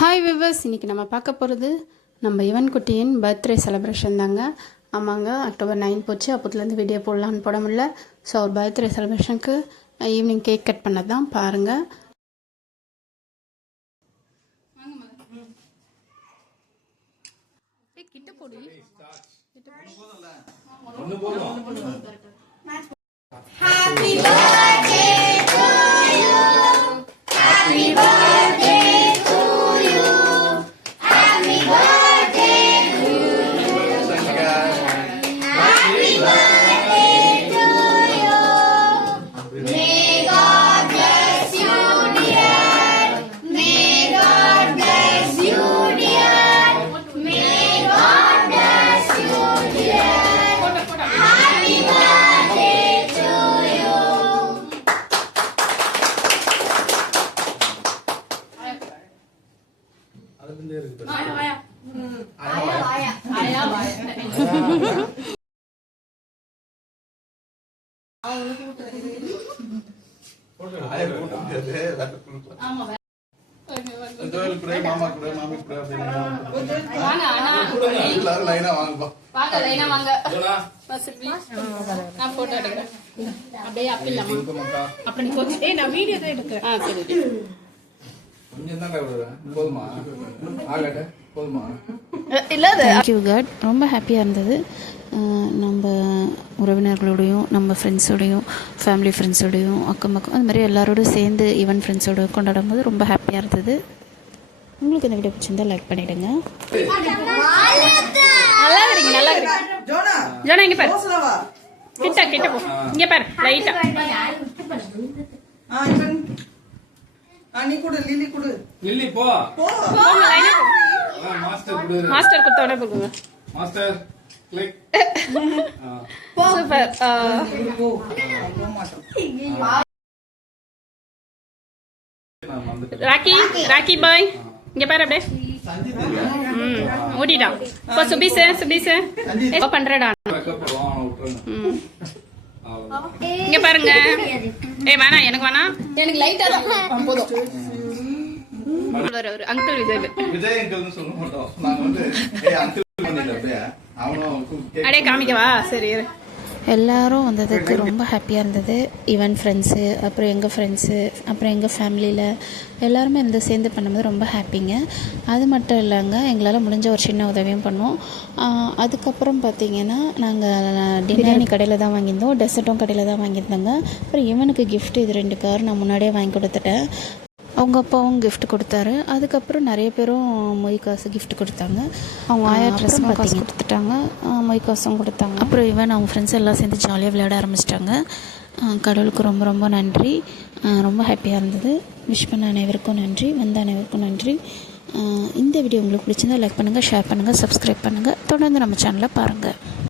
Hi viewers, இன்றைக்கி நம்ம பார்க்க போகிறது நம்ம யுவன் குட்டியின் பர்த்டே செலிப்ரேஷன் தாங்க. ஆமாங்க, அக்டோபர் 9 போச்சு. அப்போத்துலேருந்து வீடியோ போடலான்னு போட முடியல. ஸோ ஒரு பர்த்டே செலிப்ரேஷனுக்கு ஈவினிங் கேக் கட் பண்ணது தான் பாருங்கள். கிட்ட போடி Happy birthday to you. Happy birthday to you. Happy birthday to you. Happy birthday to you. May God bless you, dear. May God bless you, dear. May God bless you, dear. Happy birthday to you. ரொம்ப ஹாப்பியாக இருந்தது. நம்ம உறவினர்களோடையும் நம்ம ஃப்ரெண்ட்ஸோடையும் family ஃப்ரெண்ட்ஸோடையும் அக்கம் பக்கம் அது மாதிரி எல்லாரோடும் சேர்ந்து ஈவன் ஃப்ரெண்ட்ஸோடு கொண்டாடும் போது ரொம்ப ஹாப்பியாக இருந்தது. உங்களுக்கு இந்த வீடியோ பிடிச்சிருந்தா லைக் பண்ணிவிடுங்க. நல்லா இருக்கீங்க, நல்லா இருக்கீங்க. ஜோனா இங்கே பாரு, கிட்ட கிட்ட போ, இங்கே பாரு லைட்டா. நீ குடு லில்லி குடு. லில்லி போ போ லைனா போ. மாஸ்டர் குடு. மாஸ்டர் குடுத்தவனே போங்க. Master click. Super. Rocky Rocky Bhai இங்க பாரு அப்படியே. ஓடிடா. போ சுபிஸ் சுபிஸ். என்ன பண்றடா? இங்க பாருங்க. வேணா, எனக்கு வேணா, எனக்கு லைட்டா தான் போதும். ஒரு அங்கிள் விஜய் அங்கிள்னு சொல்ல மாட்டோம் நாங்க வந்து அங்கிள் பண்ணிட்டோம். அடே காமிக்கவா? சரி. எல்லாரும் வந்ததுக்கு ரொம்ப ஹாப்பியாக இருந்தது. ஈவன் ஃப்ரெண்ட்ஸு, அப்புறம் எங்கள் ஃப்ரெண்ட்ஸு, அப்புறம் எங்கள் ஃபேமிலியில் எல்லாருமே இந்த சேர்ந்து பண்ணும்போது ரொம்ப ஹாப்பிங்க. அது மட்டும் இல்லைங்க, எங்களால் முடிஞ்ச ஒரு சின்ன உதவியும் பண்ணோம். அதுக்கப்புறம் பார்த்திங்கன்னா நாங்கள் பிரியாணி கடையில் தான் வாங்கியிருந்தோம், டெசர்ட்டும் கடையில் தான் வாங்கியிருந்தோங்க. அப்புறம் இவனுக்கு கிஃப்ட் இது 2 கார் நான் முன்னாடியே வாங்கி கொடுத்துட்டேன். அவங்க அப்பாவும் கிஃப்ட் கொடுத்தாரு. அதுக்கப்புறம் நிறைய பேரும் மொய் காசு கிஃப்ட் கொடுத்தாங்க. அவங்க ஆயா ட்ரெஸ்ஸும் காசு கொடுத்துட்டாங்க, மொய் காசும் கொடுத்தாங்க. அப்புறம் ஈவன் அவங்க ஃப்ரெண்ட்ஸ் எல்லாம் சேர்ந்து ஜாலியாக விளையாட ஆரம்பிச்சிட்டாங்க. கடவுளுக்கு ரொம்ப ரொம்ப நன்றி. ரொம்ப ஹாப்பியாக இருந்தது. விஷ் பண்ண அனைவருக்கும் நன்றி, வந்த அனைவருக்கும் நன்றி. இந்த வீடியோ உங்களுக்கு பிடிச்சிருந்தா லைக் பண்ணுங்கள், ஷேர் பண்ணுங்கள், சப்ஸ்கிரைப் பண்ணுங்கள். தொடர்ந்து நம்ம சேனலை பாருங்கள்.